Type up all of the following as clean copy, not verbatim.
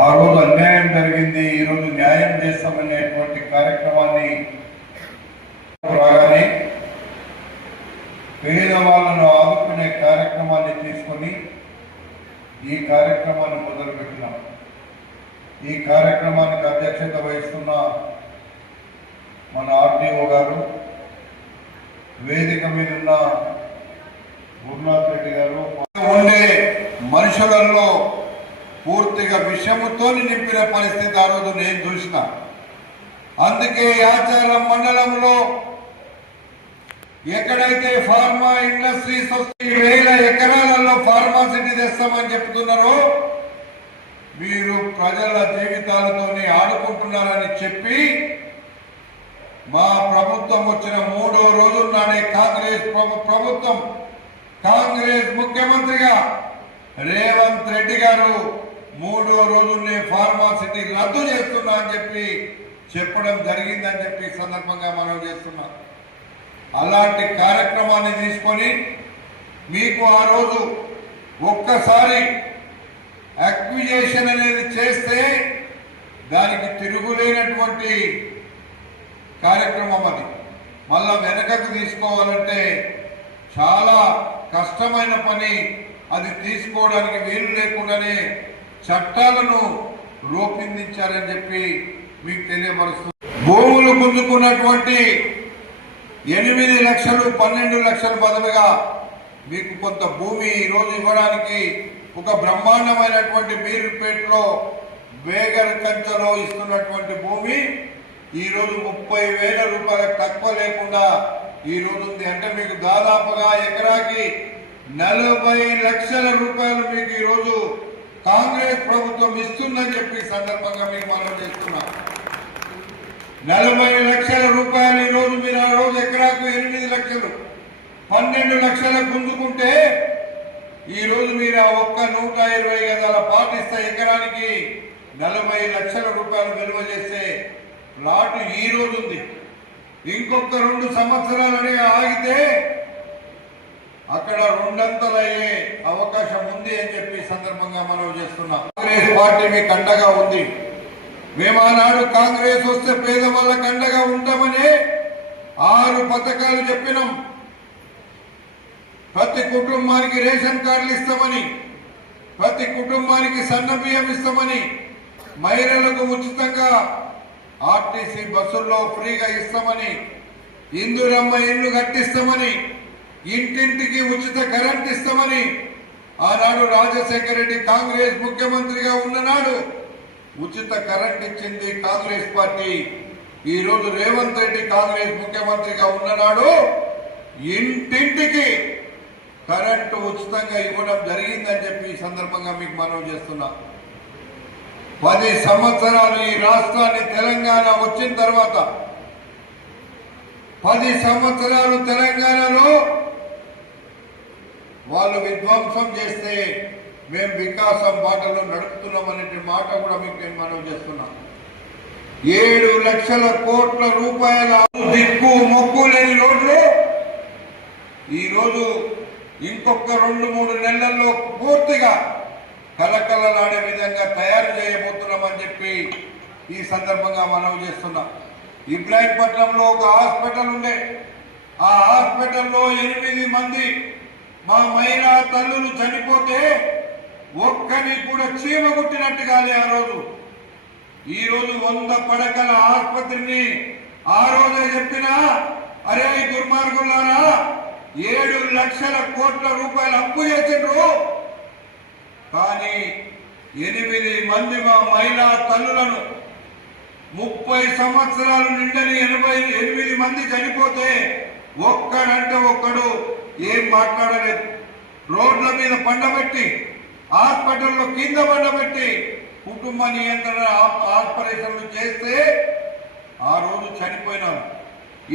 ఆ రోజు అన్యాయం జరిగింది, ఈరోజు న్యాయం చేస్తామనేటువంటి కార్యక్రమాన్ని రాగానే పేదవాళ్ళను ఆదుకునే కార్యక్రమాన్ని తీసుకొని ఈ కార్యక్రమాన్ని మొదలుపెట్టినాం. ఈ కార్యక్రమానికి అధ్యక్షత వహిస్తున్న మన ఆర్డీఓ గారు, వేదిక మీద ఉన్న గురునాథ్ రెడ్డి గారు, ఉండే మనుషులలో పూర్తిగా విషముతో నింపిన పరిస్థితి ఆ రోజు నేను చూసిన. అందుకే ఆచారం మండలంలో ఎక్కడైతే ఫార్మా ఇండస్ట్రీస్ వస్తే 1000 ఎకరాలలో ఫార్మాసిటీ తెస్తామని చెప్తున్నారో మీరు ప్రజల జీవితాలతోనే ఆడుకుంటున్నారని చెప్పి మా ప్రభుత్వం వచ్చిన 3వ రోజు నాడే కాంగ్రెస్ ప్రభుత్వం, కాంగ్రెస్ ముఖ్యమంత్రిగా రేవంత్ రెడ్డి గారు 3వ రోజునే ఫార్మాసిటీ రద్దు చేస్తున్నా అని చెప్పి చెప్పడం జరిగిందని చెప్పి సందర్భంగా మనం చేస్తున్నాం. అలాంటి కార్యక్రమాన్ని తీసుకొని మీకు ఆ రోజు ఒక్కసారి అక్విజేషన్ అనేది చేస్తే దానికి తిరుగులేనటువంటి కార్యక్రమం అది. మళ్ళా వెనకకు తీసుకోవాలంటే చాలా కష్టమైన పని. అది తీసుకోవడానికి వీలు లేకుండానే చట్టాలను రూపొందించారని చెప్పి మీకు తెలియపరుస్తుంది. భూములు గుంజుకున్నటువంటి 8 లక్షలు 12 లక్షల బదులుగా మీకు కొంత భూమి ఈరోజు ఇవ్వడానికి ఒక బ్రహ్మాండమైనటువంటి మీరుపేటలో వేగర్ కంచలో ఇస్తున్నటువంటి భూమి ఈరోజు 30,000 రూపాయలకు తక్కువ లేకుండా ఈరోజు ఉంది. అంటే మీకు దాదాపుగా ఎకరాకి 40 లక్షల రూపాయలు మీకు ఈరోజు కాంగ్రెస్ ప్రభుత్వం ఇస్తుందని చెప్పి సందర్భంగా మీకు మనం చేస్తున్నాం. 40 లక్షల రూపాయలు ఈరోజు మీరు ఆ రోజు ఎకరాకు 8 లక్షలు 12 లక్షల గుంజుకుంటే ఈరోజు మీరు ఆ ఒక్క 120 గజాల పాటిస్తే ఎకరానికి 40 లక్షల రూపాయలు విలువ చేసే ప్లాట్ ఈ రోజు ఉంది. ఇంకొక 2 సంవత్సరాలని ఆగితే అక్కడ 2 అయ్యే అవకాశం ఉంది అని చెప్పి సందర్భంగా మనం చేస్తున్నాం. కాంగ్రెస్ పార్టీ మీకు అండగా ఉంది. మేము ఆనాడు కాంగ్రెస్ వస్తే పేదవాళ్ళకి అండగా ఉంటామని 6 పథకాలు చెప్పినాం. ప్రతి కుటుంబానికి రేషన్ కార్డులు ఇస్తామని, ప్రతి కుటుంబానికి సన్న బియ్యం ఇస్తామని, మహిళలకు ఉచితంగా ఆర్టీసీ బస్సుల్లో ఫ్రీగా ఇస్తామని, ఇందిరమ్మ ఇల్లు కట్టిస్తామని, ఇంటింటికి ఉచిత కరెంట్ ఇస్తామని ఆనాడు రాజశేఖర రెడ్డి కాంగ్రెస్ ముఖ్యమంత్రిగా ఉన్ననాడు ఉచిత కరెంట్ ఇచ్చింది కాంగ్రెస్ పార్టీ. ఈ రోజు రేవంత్ రెడ్డి కాంగ్రెస్ ముఖ్యమంత్రిగా ఉన్ననాడు ఇంటింటికి కరెంటు ఉచితంగా ఇవ్వడం జరిగిందని చెప్పి ఈ సందర్భంగా మీకు మనవి చేస్తున్నా. 10 సంవత్సరాలు ఈ రాష్ట్రాన్ని తెలంగాణ వచ్చిన తర్వాత 10 సంవత్సరాలు తెలంగాణలో వాళ్ళు విధ్వంసం చేస్తే మేము వికాసం బాటలో నడుపుతున్నామనే మాట కూడా మీకు నేను మనవి చేస్తున్నా. 7 లక్షల కోట్ల రూపాయల దిక్కు మొక్కు లేని రోడ్లు ఈరోజు ఇంకొక 2-3 నెలల్లో పూర్తిగా కలకలలాడే విధంగా తయారు చేయబోతున్నామని చెప్పి ఈ సందర్భంగా మనవి చేస్తున్నాం. ఇబ్రాహీంపట్నంలో ఒక హాస్పిటల్ ఉండే, ఆ హాస్పిటల్లో 8 మంది మా మహిళా తల్లులు చనిపోతే ఒక్కని కూడా చీమ కుట్టినట్టు కాలే ఆ రోజు. ఈ రోజు 100 పడకల ఆసుపత్రిని ఆ రోజే చెప్పినా, అరే దుర్మార్గులారా 7 లక్షల కోట్ల రూపాయలు అప్పు చేసిండ్రు, కానీ 8 మంది మా మహిళా తల్లులను 30 సంవత్సరాలు నిండని 88 మంది చనిపోతే ఒక్కడంటే ఒక్కడు ఏం మాట్లాడలేదు. రోడ్ల మీద పండబెట్టి, హాస్పిటల్లో కింద పండబెట్టి కుటుంబ నియంత్రణ ఆపరేషన్లు చేస్తే ఆ రోజు చనిపోయినారు.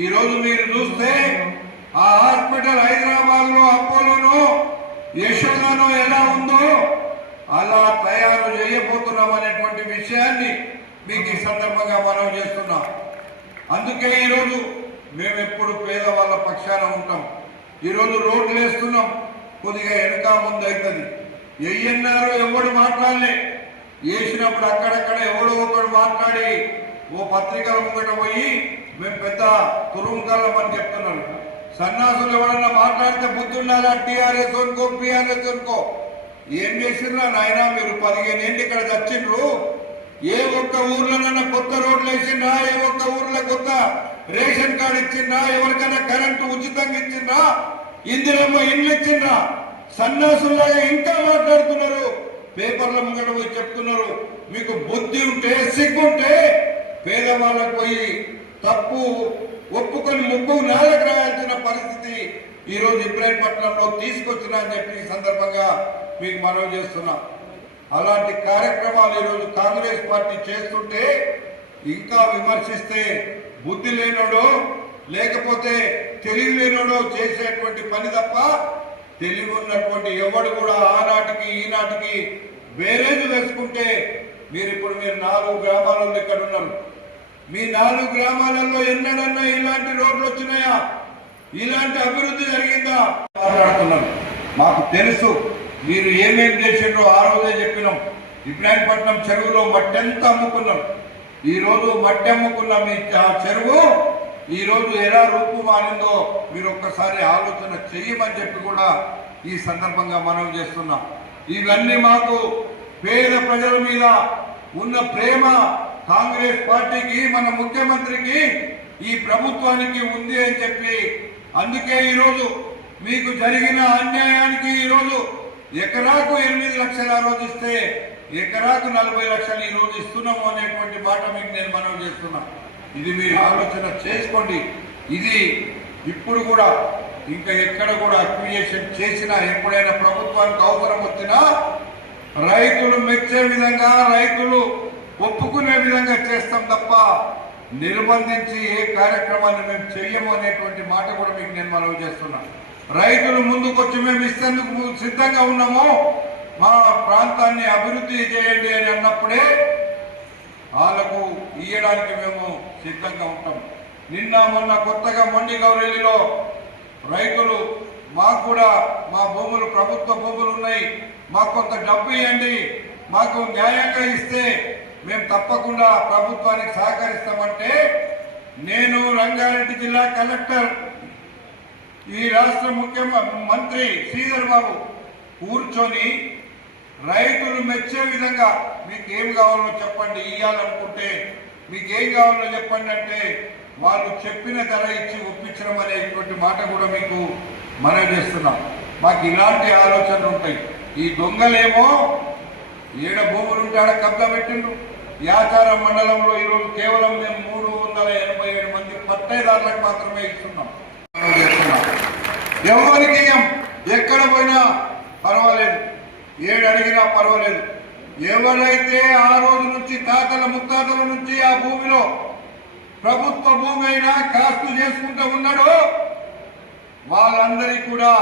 ఈ రోజు మీరు చూస్తే ఆ హాస్పిటల్ హైదరాబాద్ లో అపోలోనో యశోదనో ఎలా ఉందో అలా తయారు చేయబోతున్నాం అనేటువంటి విషయాన్ని మీకు ఈ సందర్భంగా మనం చేస్తున్నాం. అందుకే ఈరోజు మేము ఎప్పుడు పేదవాళ్ళ పక్షాన ఉంటాం. ఈరోజు రోడ్లు వేస్తున్నాం, కొద్దిగా వెనుక ముందు అవుతుంది. ఎయ్యన్నారో ఎవడు మాట్లాడలే, వేసినప్పుడు అక్కడక్కడ ఎవడో ఒకడు మాట్లాడి ఓ పత్రికల ముంగట పోయి మేము పెద్ద తురుముకల్లం అని చెప్తున్నాను. సన్నాసులు ఎవడన్నా మాట్లాడితే బుద్ధుండాలా? టీఆర్ఎస్ అనుకో పిఆర్ఎస్ అనుకో ఏం చేసిండ్రా నాయన? మీరు 15 ఏళ్ళు ఇక్కడ చచ్చిండ్రు. ఏ ఒక్క ఊర్లోనన్నా కొత్త రోడ్లు వేసిండ్రా? ఏ ఒక్క ఊర్లో కొత్త రేషన్ కార్డు ఇచ్చిండ్రా? ఎవరికైనా కరెంటు ఉచితంగా ఇచ్చిండ్రా? ఇందిరమ్మ ఇండ్లు ఇచ్చిండ్రా? సన్నాసుల్లాగా ఇంకా మాట్లాడుతున్నారు. పేపర్ల ముంగట పోయి చెప్తున్నారు. మీకు బుద్ధి ఉంటే సిగ్గుంటే పేదవాళ్ళకు పోయి తప్పు ఒప్పుకొని ముగ్గు నేలకు రాయాల్సిన పరిస్థితి ఈరోజు ఇబ్రాహీంపట్నంలో తీసుకొచ్చినా అని చెప్పి ఈ సందర్భంగా మీకు మనవి చేస్తున్నా. అలాంటి కార్యక్రమాలు ఈరోజు కాంగ్రెస్ పార్టీ చేస్తుంటే ఇంకా విమర్శిస్తే బుద్ధి లేనోడో లేకపోతే తెలివి లేనోడో చేసేటువంటి పని తప్ప తెలివి ఉన్నటువంటి ఎవడు కూడా ఆనాటికి ఈనాటికి వేరేది వేసుకుంటే మీరు 4 గ్రామాలలో ఇక్కడ ఉన్నారు. మీ 4 గ్రామాలలో ఎన్నడన్నా ఇలాంటి రోడ్లు వచ్చినాయా? ఇలాంటి అభివృద్ధి జరిగిందా? మాట్లాడుతున్నారు. మాకు తెలుసు మీరు ఏమేం చేసిండ్రో ఆ రోజే చెప్పినాం. ఇబ్రాహీంపట్నం చెరువులో మట్టి ఎంత అమ్ముకున్నాం. ఈరోజు మట్టి అమ్ముకున్న మీ చెరువు ఈరోజు ఎలా రూపు మారిందో మీరు ఒక్కసారి ఆలోచన చెయ్యమని చెప్పి కూడా ఈ సందర్భంగా మనం చేస్తున్నాం. ఇవన్నీ మాకు పేద ప్రజల మీద ఉన్న ప్రేమ కాంగ్రెస్ పార్టీకి మన ముఖ్యమంత్రికి ఈ ప్రభుత్వానికి ఉంది అని చెప్పి అందుకే ఈరోజు మీకు జరిగిన అన్యాయానికి ఈరోజు ఎకరాకు 8 లక్షలు ఆ రోజు ఇస్తే ఎకరాకు 40 లక్షలు ఈ రోజు ఇస్తున్నాము అనేటువంటి మాట మీకు నేను మనవి చేస్తున్నా. ఇది మీరు ఆలోచన చేసుకోండి. ఇది ఇప్పుడు కూడా ఇంకా ఎక్కడ కూడా అక్విజిషన్ చేసినా ఎప్పుడైనా ప్రభుత్వానికి అవసరం వచ్చినా రైతులు మెచ్చే విధంగా రైతులు ఒప్పుకునే విధంగా చేస్తాం తప్ప నిర్బంధించి ఏ కార్యక్రమాన్ని మేము చెయ్యము అనేటువంటి మాట కూడా మీకు నేను మనవి చేస్తున్నా. రైతులు ముందుకొచ్చి మేము ఇస్తేందుకు సిద్ధంగా ఉన్నాము, మా ప్రాంతాన్ని అభివృద్ధి చేయండి అని అన్నప్పుడే వాళ్ళకు ఇయ్యడానికి మేము సిద్ధంగా ఉంటాం. నిన్న మొన్న కొత్తగా మొండి గౌరెల్లిలో రైతులు మాకు కూడా మా భూములు ప్రభుత్వ భూములు ఉన్నాయి, మాకు కొంత డబ్బు ఇవ్వండి, మాకు న్యాయంగా ఇస్తే మేము తప్పకుండా ప్రభుత్వానికి సహకరిస్తామంటే నేను రంగారెడ్డి జిల్లా కలెక్టర్ ఈ రాష్ట్ర ముఖ్యమంత్రి శ్రీధర్ బాబు కూర్చొని రైతులు మెచ్చే విధంగా మీకు ఏం కావాలో చెప్పండి, ఇవ్వాలనుకుంటే మీకు ఏం కావాలో చెప్పండి అంటే వాళ్ళు చెప్పిన ధర ఇచ్చి ఒప్పించడం అనేటువంటి మాట కూడా మీకు మనవి చేస్తున్నాం. మాకు ఇలాంటి ఆలోచనలు ఉంటాయి. ఈ దొంగలేమో ఏడ భూములు ఉంటే ఆడ కబ్జా పెట్టిండ్రు. యాచారం మండలంలో ఈరోజు కేవలం మేము 387 మంది పట్టేదారులకు మాత్రమే ఇస్తున్నాం. ఎవరికి ఎక్కడ పోయినా పర్వాలేదు, ఏడు అడిగినా పర్వాలేదు. ఎవరైతే ఆ రోజు నుంచి తాతల ముత్తాతల నుంచి ఆ భూమిలో ప్రభుత్వ భూమి అయినా కాస్తు చేసుకుంటూ ఉన్నాడో వాళ్ళందరికీ కూడా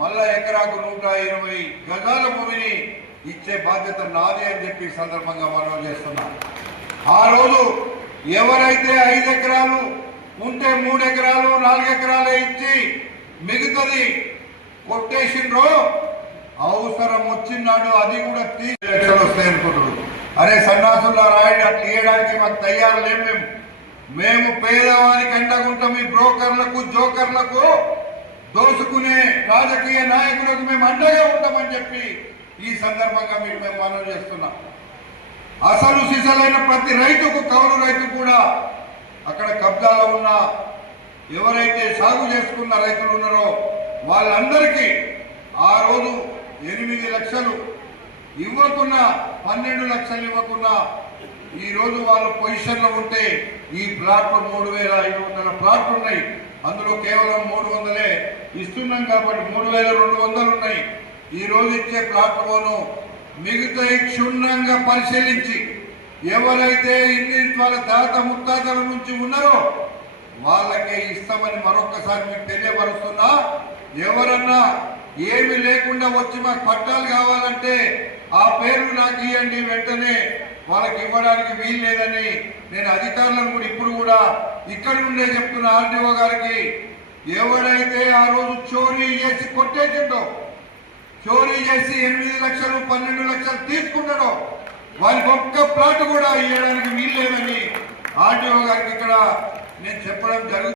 మళ్ళా ఎకరాకు 120 గజాల భూమిని ఇచ్చే బాధ్యత నాది అని చెప్పి సందర్భంగా మనం చేస్తున్నాం. ఆ రోజు ఎవరైతే 5 ఎకరాలు ఉంటే 3 ఎకరాలు 4 ఎకరాలే ఇచ్చి మిగతాది కొట్టేసిండ్రో అవసరం వచ్చినాడు అది కూడా 30 లక్షలు వస్తాయి అనుకుంటున్నారు. అరే సన్నాసుల్లా రాయండి, అట్లా ఇవ్వడానికి మాకు తయారు లేము. మేము పేదవానికి అండగుంటాం. ఈ బ్రోకర్లకు జోకర్లకు దోసుకునే రాజకీయ నాయకులకు మేము అండగా ఉంటామని చెప్పి ఈ సందర్భంగా మీకు మేము మనవి చేస్తున్నాం. అసలు సిసలైన ప్రతి రైతుకు కౌలు రైతు కూడా అక్కడ కబ్జాలో ఉన్న ఎవరైతే సాగు చేసుకున్న రైతులు ఉన్నారో వాళ్ళందరికీ ఆ రోజు 8 లక్షలు ఇవ్వకున్నా 12 లక్షలు ఇవ్వకున్నా ఈ రోజు వాళ్ళు పొజిషన్లో ఉంటే ఈ ప్లాట్లు 3500 ప్లాట్లు ఉన్నాయి. అందులో కేవలం 300 ఇస్తున్నాం కాబట్టి 3200 ఉన్నాయి. ఈ రోజు ఇచ్చే ప్లాట్లను మిగతా క్షుణ్ణంగా పరిశీలించి ఎవరైతే ఇన్ని వాళ్ళ తాత ముత్తాతల నుంచి ఉన్నారో వాళ్ళకే ఇస్తామని మరొకసారి మీకు తెలియపరుస్తున్నా. ఎవరన్నా ఏమి లేకుండా వచ్చి మాకు పట్టాలు కావాలంటే ఆ పేర్లు నాకు ఇవ్వండి, వెంటనే వాళ్ళకి ఇవ్వడానికి వీలు లేదని నేను అధికారులను కూడా ఇప్పుడు కూడా ఇక్కడి నుండే చెప్తున్నా. ఆర్డీఓ గారికి ఎవరైతే ఆ రోజు చోరీ చేసి కొట్టేసిందో చోరీ చేసి 8 లక్షలు 12 లక్షలు తీసుకున్నాడో వారికి ఒక్క ప్లాట్ కూడా ఇవ్వడానికి వీల్లేదని ఆర్టీఓ గారికి ఇక్కడ నేను చెప్పడం జరుగుతుంది.